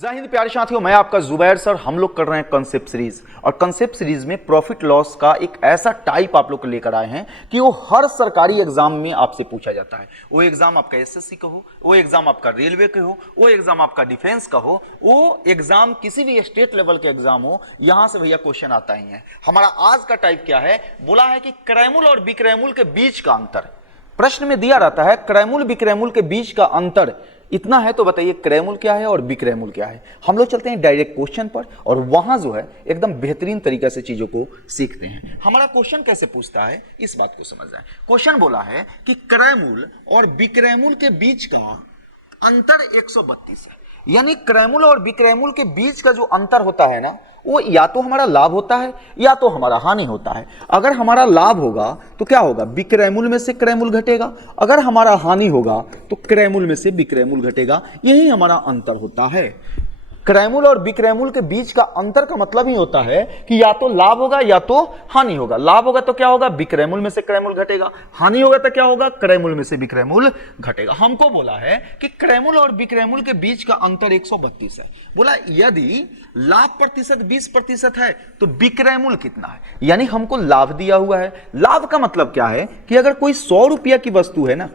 जय हिंद प्यारे साथियों, मैं आपका जुबैर सर। हम लोग कर रहे हैं कंसेप्ट सीरीज और कंसेप्ट सीरीज में प्रॉफिट लॉस का एक ऐसा टाइप आप लोग को लेकर आए हैं कि वो हर सरकारी एग्जाम में आपसे पूछा जाता है। वो एग्जाम आपका एसएससी का हो, वो एग्जाम आपका रेलवे का हो, वो एग्जाम आपका डिफेंस का हो, वो एग्जाम किसी भी स्टेट लेवल के एग्जाम हो, यहां से भैया क्वेश्चन आता ही है। हमारा आज का टाइप क्या है, बोला है कि क्रैमुल और बिक्रैमुल के बीच का अंतर। प्रश्न में दिया रहता है क्रैमुल बिक्रैमुल के बीच का अंतर इतना है, तो बताइए क्रैमुल क्या है और बिक्रैमुल क्या है। हम लोग चलते हैं डायरेक्ट क्वेश्चन पर और वहां जो है एकदम बेहतरीन तरीके से चीजों को सीखते हैं। हमारा क्वेश्चन कैसे पूछता है इस बात को समझ जाए। क्वेश्चन बोला है कि क्रैमुल और बिक्रैमुल के बीच का अंतर 132 है। यानी क्रैमुल और बिक्रैमुल के बीच का जो अंतर होता है ना, वो या तो हमारा लाभ होता है या तो हमारा हानि होता है। अगर हमारा लाभ होगा तो क्या होगा, बिक्रैमुल में से क्रैमुल घटेगा। अगर हमारा हानि होगा तो क्रैमुल में से बिक्रैमुल घटेगा। यही हमारा अंतर होता है। क्रैमुल और बिक्रैमुल के बीच का अंतर का मतलब ही होता है कि या तो लाभ होगा या तो हानि होगा। लाभ होगा तो क्या होगा, बिक्रैमुल में से क्रैमुल घटेगा। हानि होगा तो क्या होगा, क्रैमुल में से बिक्रैमुल घटेगा। हमको बोला है कि क्रैमुल और बिक्रैमुल के बीच का अंतर 132 है। बोला यदि लाभ प्रतिशत 20% है तो बिक्रैमुल कितना है। यानी हमको लाभ दिया हुआ है। लाभ का मतलब क्या है कि अगर कोई 100 रुपया की वस्तु है ना,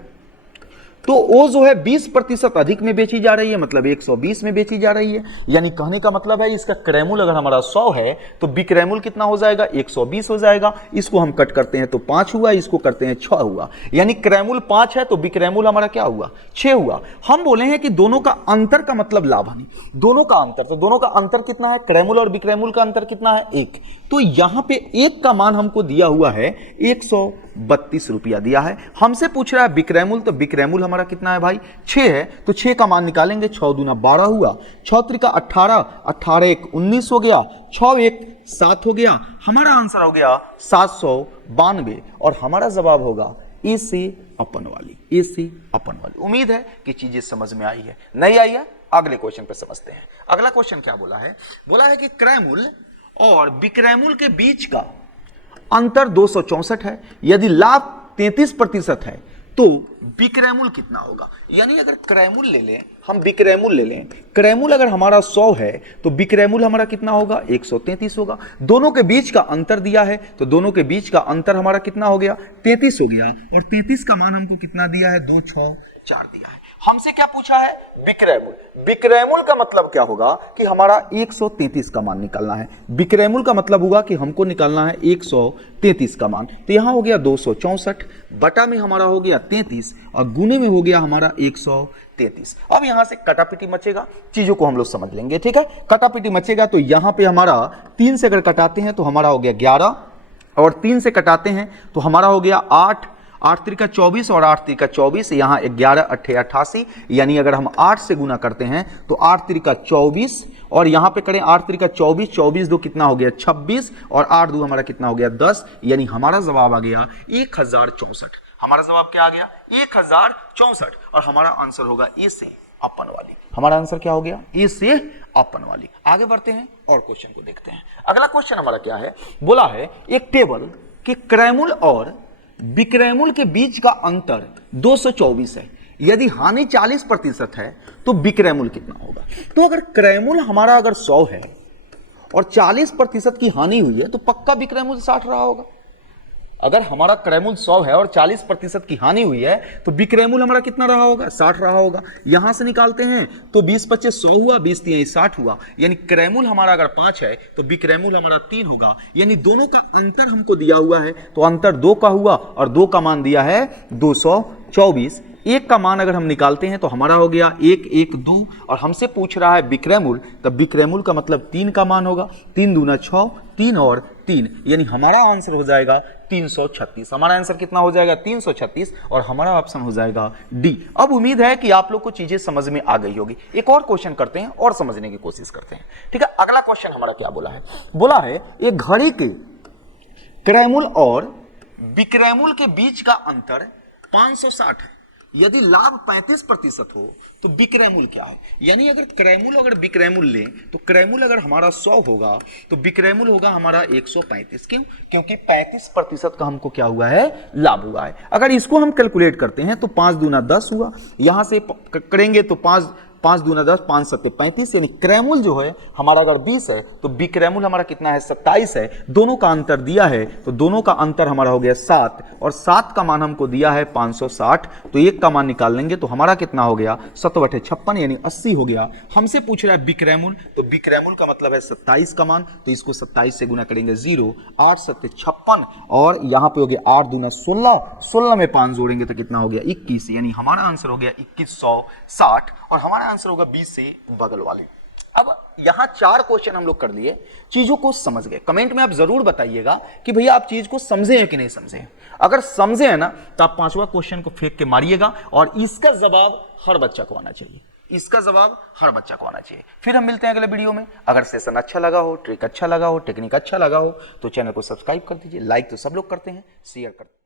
तो वो जो है 20% अधिक में बेची जा रही है, मतलब 120 में बेची जा रही है। यानी कहने का मतलब है इसका क्रैमुल अगर हमारा 100 है तो बिक्रैमुल कितना हो जाएगा, 120 हो जाएगा। इसको हम कट करते हैं तो 5 हुआ, इसको करते हैं 6 हुआ। यानी क्रैमुल 5 है तो बिक्रैमुल हमारा क्या हुआ, 6 हुआ। हम बोले हैं कि दोनों का अंतर का मतलब लाभ हानि, दोनों का अंतर। तो दोनों का अंतर कितना है, क्रैमुल और बिक्रैमुल का अंतर कितना है, 1। तो यहां पे 1 का मान हमको दिया हुआ है 132 रुपया दिया है। हमसे पूछ रहा है बिक्रैमुल, तो बिक्रैमुल हमारा कितना है भाई, 6 है। तो 6 का मान निकालेंगे, 6 दूना 12 हुआ, 6 त्रिका 18, 18 एक 19 हो गया, 6 एक 7 हो गया। हमारा आंसर हो गया 792 और हमारा जवाब होगा ए से अपन वाली, ए से अपन वाली। उम्मीद है कि चीजें समझ में आई है। नहीं आई है, अगले क्वेश्चन पे समझते हैं। अगला क्वेश्चन क्या बोला है, बोला है कि क्रैमुल और बिक्रैमुल के बीच का अंतर 264 है। यदि लाभ 33% है तो बिक्रैमुल कितना होगा। यानी अगर क्रैमुल ले लें, हम बिक्रैमुल ले लें, क्रैमुल अगर हमारा 100 है तो बिक्रैमुल हमारा कितना होगा, 133 होगा। दोनों के बीच का अंतर दिया है तो दोनों के बीच का अंतर हमारा कितना हो गया, 33 हो गया। और 33 का मान हमको कितना दिया है, 264 दिया है। हमसे क्या पूछा है, बिक्रैमुल। बिक्रैमुल का मतलब क्या होगा कि हमारा 133 का मान निकालना है। बिक्रैमुल का मतलब होगा कि हमको निकालना है 133 का मान। तो यहां हो गया 264, बटा में हमारा हो गया 33 और गुने में हो गया हमारा 133। अब यहां से कटापिटी मचेगा, चीजों को हम लोग समझ लेंगे, ठीक है। कटापिटी मचेगा तो यहां पे हमारा 3 से अगर कटाते हैं तो हमारा हो गया 11 और 3 से कटाते हैं तो हमारा हो गया 8, 8 त्रिका 24 और 8 त्रिका 24, यहाँ 11 8 88। यानी अगर हम 8 से गुना करते हैं तो 8 त्रिका 24 और यहाँ पे करें 8 त्रिका 24, 24 दो कितना हो गया 26 और 8 दो हमारा कितना हो गया 10। यानी हमारा जवाब आ गया 1064। हमारा जवाब क्या आ गया, 1064 और हमारा आंसर होगा ए से अपन वाली। हमारा आंसर क्या हो गया, ए से अपन वाली। आगे बढ़ते हैं और क्वेश्चन को देखते हैं। अगला क्वेश्चन हमारा क्या है, बोला है एक टेबल कि क्रैमुल और बिक्रैमुल के बीच का अंतर 224 है। यदि हानि 40% है तो बिक्रैमुल कितना होगा। तो अगर क्रैमुल हमारा अगर 100 है और 40% की हानि हुई है तो पक्का बिक्रैमुल 60 रहा होगा। अगर हमारा क्रैमुल 100 है और 40% की हानि हुई है तो बिक्रैमुल हमारा कितना रहा होगा, 60 रहा होगा। यहां से निकालते हैं तो 20 25 100 हुआ, 20 3 60 हुआ। यानी क्रैमुल हमारा अगर 5 है तो बिक्रैमुल हमारा 3 होगा। यानी दोनों का अंतर हमको दिया हुआ है तो अंतर 2 का हुआ और 2 का मान दिया है 224। 1 का मान अगर हम निकालते हैं तो हमारा हो गया 1 1 2 और हमसे पूछ रहा है बिक्रैमुल, तब बिक्रैमुल का मतलब 3 का मान होगा। 3 दूना 6, 3 और 3, यानी हमारा आंसर हो जाएगा 336। हमारा आंसर कितना हो जाएगा, 336 और हमारा ऑप्शन हो जाएगा डी। अब उम्मीद है कि आप लोग को चीजें समझ में आ गई होगी। एक और क्वेश्चन करते हैं और समझने की कोशिश करते हैं, ठीक है। अगला क्वेश्चन हमारा क्या बोला है, बोला है एक घड़ी के क्रैमुल और बिक्रैमुल के बीच का अंतर 560 है। यदि लाभ 35% हो तो बिक्रैमुल क्या है। यानी अगर क्रैमुल अगर बिक्रैमुल लें तो क्रैमुल अगर हमारा 100 होगा तो बिक्रैमुल होगा हमारा 135। क्यों, क्योंकि 35% का हमको क्या हुआ है, लाभ हुआ है। अगर इसको हम कैलकुलेट करते हैं तो 5 दूना 10 हुआ, यहां से करेंगे तो 5 5 दूना 10, 5 सत्ते 35, यानी क्रैमूल जो है हमारा अगर 20 है तो बिक्रैमूल हमारा कितना है 27 है। दोनों का अंतर दिया है तो दोनों का अंतर हमारा हो गया 7 और 7 का मान हमको दिया है 560, तो एक का मान निकाल लेंगे तो हमारा कितना हो गया 7/56 यानी 80 हो गया। हमसे पूछ रहा है बिक्रैमूल, तो बिक्रैमूल का मतलब है 27 का मान, तो इसको 27 से गुना करेंगे 0, 8 सत्ते 56 और यहां पे हो गया 8 दूना 16, 16 में 5 जोड़ेंगे तो कितना हो गया 21, यानी हमारा आंसर हो गया 2160 और हमारा आंसर होगा 20 से बगल वाले। अब यहां 4 क्वेश्चन हम लोग कर लिए, चीजों को समझ गए। कमेंट में आप जरूर बताइएगा कि भैया आप चीज को समझे हैं कि नहीं समझे। अगर समझे हैं ना तो आप 5वां क्वेश्चन को फेंक के मारिएगा और इसका जवाब हर बच्चा को आना चाहिए, इसका जवाब हर बच्चा को आना चाहिए। फिर हम मिलते हैं अगले वीडियो में। अगर सेशन अच्छा लगा हो, ट्रिक अच्छा लगा हो, टेक्निक अच्छा लगा हो तो चैनल को सब्सक्राइब कर दीजिए, लाइक तो सब लोग करते हैं, शेयर करते हैं।